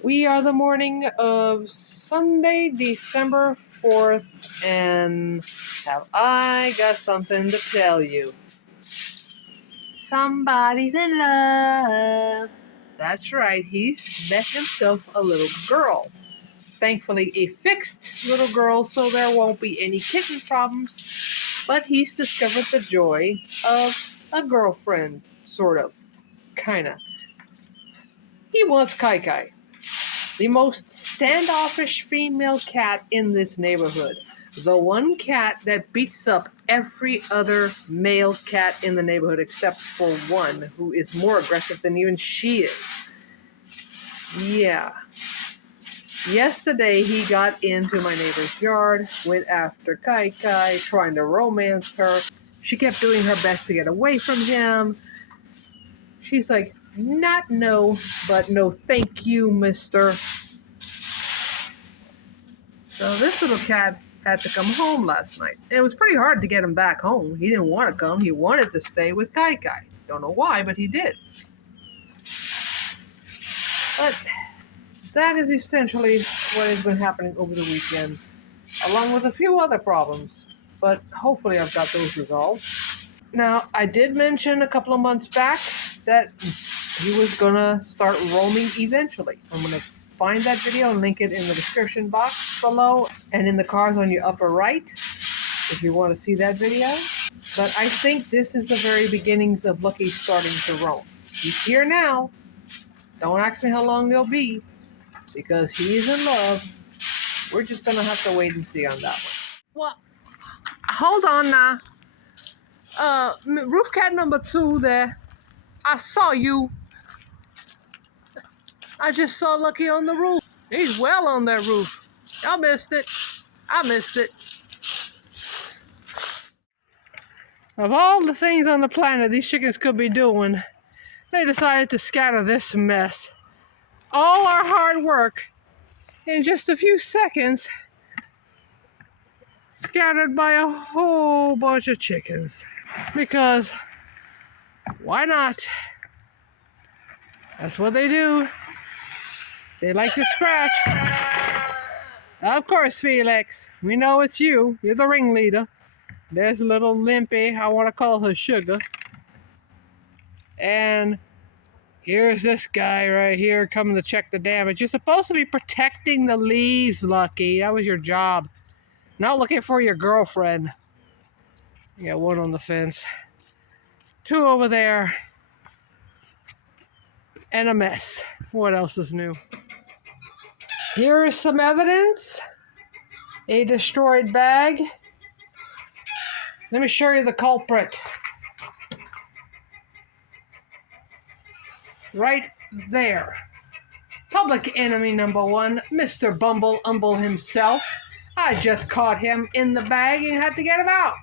We are the morning of Sunday, December 4th, and have I got something to tell you. Somebody's in love. That's right, he's met himself a little girl. Thankfully, a fixed little girl, so there won't be any kitten problems. But he's discovered the joy of a girlfriend, sort of, kinda. He wants Kai Kai, the most standoffish female cat in this neighborhood. The one cat that beats up every other male cat in the neighborhood except for one who is more aggressive than even she is. Yeah. Yesterday he got into my neighbor's yard, went after Kai Kai, trying to romance her. She kept doing her best to get away from him. She's like, not no, but no thank you, mister. So this little cat had to come home last night. It was pretty hard to get him back home. He didn't want to come. He wanted to stay with Kai Kai. Don't know why, but he did. But that is essentially what has been happening over the weekend, along with a few other problems. But hopefully I've got those resolved. Now, I did mention a couple of months back that he was going to start roaming eventually. I'm going to find that video and link it in the description box below and in the cards on your upper right if you want to see that video. But I think this is the very beginnings of Lucky starting to roam. He's here now. Don't ask me how long he'll be because he's in love. We're just going to have to wait and see on that one. Well, hold on now. Roof cat number 2 there. I saw you. I just saw Lucky on the roof. He's well on that roof. I missed it. Of all the things on the planet these chickens could be doing, they decided to scatter this mess. All our hard work in just a few seconds scattered by a whole bunch of chickens. Because why not? That's what they do. They like to scratch. Of course, Felix. We know it's you. You're the ringleader. There's little Limpy. I want to call her Sugar. And here's this guy right here coming to check the damage. You're supposed to be protecting the leaves, Lucky. That was your job. Not looking for your girlfriend. You got one on the fence. 2 over there. And a mess. What else is new? Here is some evidence. A destroyed bag. Let me show you the culprit. Right there. Public enemy number 1, Mr. Bumble Umble himself. I just caught him in the bag and had to get him out.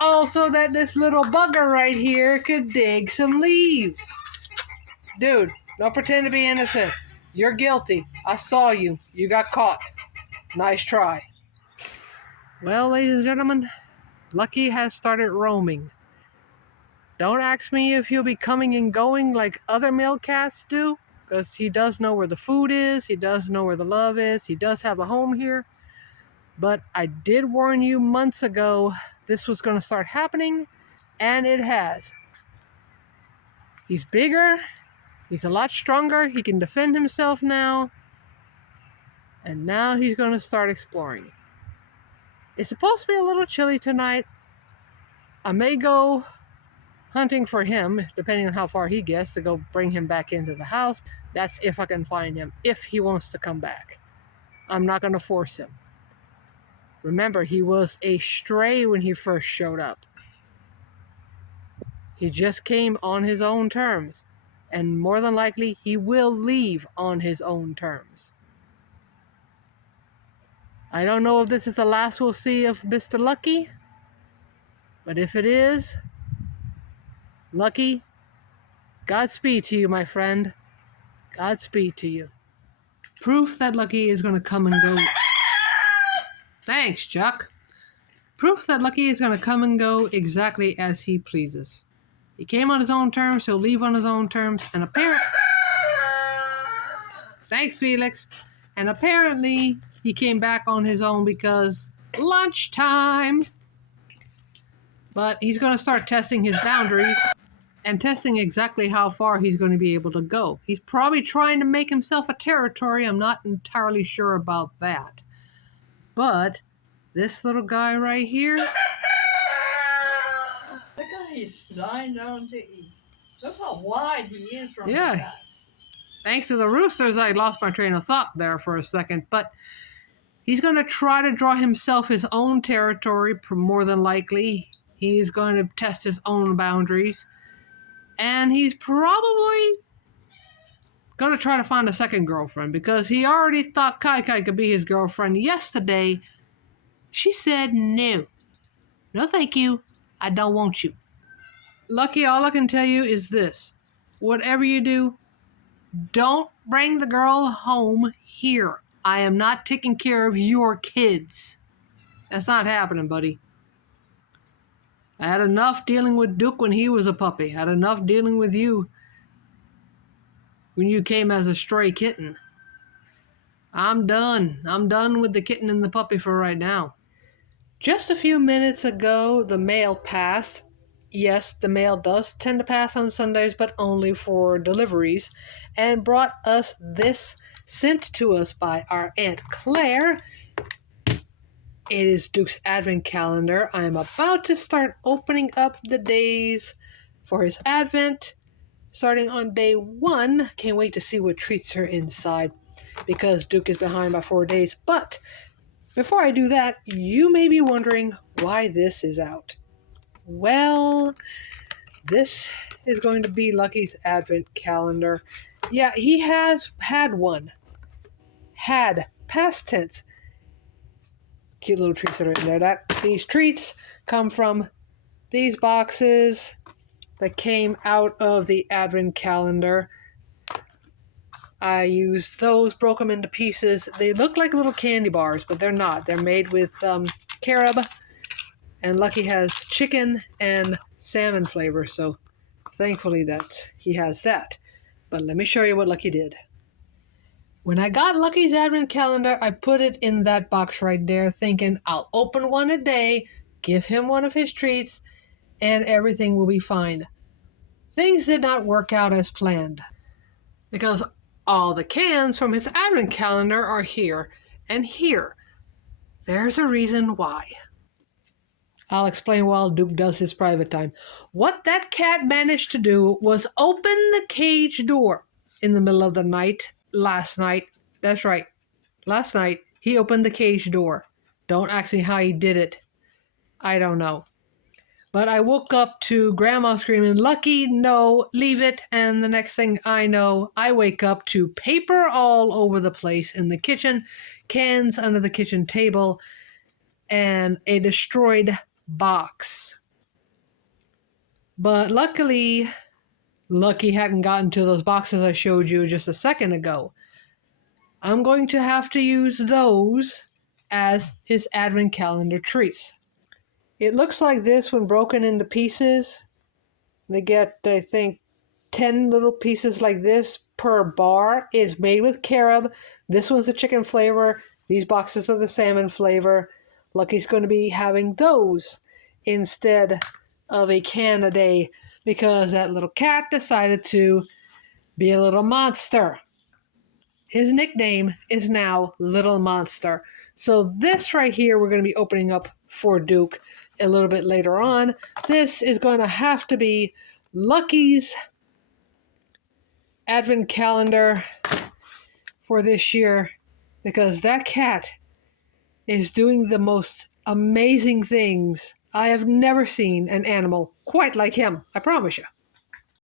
Also that this little bugger right here could dig some leaves. Dude, don't pretend to be innocent. You're guilty. I saw you. You got caught. Nice try. Well, ladies and gentlemen, Lucky has started roaming. Don't ask me if he'll be coming and going like other male cats do, because he does know where the food is, he does know where the love is, he does have a home here. But I did warn you months ago this was going to start happening, and it has. He's bigger, he's a lot stronger, he can defend himself now, and now he's going to start exploring. It's supposed to be a little chilly tonight. I may go hunting for him, depending on how far he gets, to go bring him back into the house. That's if I can find him, if he wants to come back. I'm not going to force him. Remember, he was a stray when he first showed up. He just came on his own terms, and more than likely, he will leave on his own terms. I don't know if this is the last we'll see of Mr. Lucky, but if it is, Lucky, Godspeed to you, my friend. Godspeed to you. Proof that Lucky is going to come and go. Thanks, Chuck. Proof that Lucky is going to come and go exactly as he pleases. He came on his own terms, he'll leave on his own terms, and apparently... Thanks, Felix. And apparently he came back on his own because lunchtime. But he's going to start testing his boundaries and testing exactly how far he's going to be able to go. He's probably trying to make himself a territory. I'm not entirely sure about that. But this little guy right here. Look at he's sliding down to eat. Look how wide he is from the back. Thanks to the roosters, I lost my train of thought there for a second. But he's going to try to draw himself his own territory, more than likely. He's going to test his own boundaries. And he's probably going to try to find a second girlfriend because he already thought Kai Kai could be his girlfriend yesterday. She said no. No, thank you. I don't want you. Lucky, all I can tell you is this. Whatever you do, don't bring the girl home here. I am not taking care of your kids. That's not happening, buddy. I had enough dealing with Duke when he was a puppy. I had enough dealing with you when you came as a stray kitten. I'm done. I'm done with the kitten and the puppy for right now. Just a few minutes ago, the mail passed. Yes, the mail does tend to pass on Sundays, but only for deliveries, and brought us this, sent to us by our Aunt Claire. It is Duke's Advent Calendar. I am about to start opening up the days for his Advent, starting on day 1. Can't wait to see what treats are inside, because Duke is behind by 4 days. But before I do that, you may be wondering why this is out. Well, this is going to be Lucky's Advent Calendar. Yeah, he has had one. Had, past tense. Cute little treats that are in there. These treats come from these boxes that came out of the Advent Calendar. I used those, broke them into pieces. They look like little candy bars, but they're not. They're made with carob, and Lucky has chicken and salmon flavor, so thankfully that he has that. But let me show you what Lucky did. When I got Lucky's Advent Calendar, I put it in that box right there, thinking I'll open one a day, give him one of his treats, and everything will be fine. Things did not work out as planned, because all the cans from his Advent Calendar are here and here. There's a reason why. I'll explain while Duke does his private time. What that cat managed to do was open the cage door in the middle of the night. Last night. That's right. Last night, he opened the cage door. Don't ask me how he did it. I don't know. But I woke up to Grandma screaming, "Lucky, no, leave it." And the next thing I know, I wake up to paper all over the place in the kitchen, cans under the kitchen table, and a destroyed box. But luckily, Lucky hadn't gotten to those boxes I showed you just a second ago. I'm going to have to use those as his Advent Calendar treats. It looks like this when broken into pieces. They get, I think, 10 little pieces like this per bar. It's made with carob. This one's the chicken flavor. These boxes are the salmon flavor. Lucky's going to be having those instead of a can a day, because that little cat decided to be a little monster. His nickname is now Little Monster. So this right here we're going to be opening up for Duke a little bit later on. This is going to have to be Lucky's Advent Calendar for this year, because that cat is doing the most amazing things. I have never seen an animal quite like him, I promise you.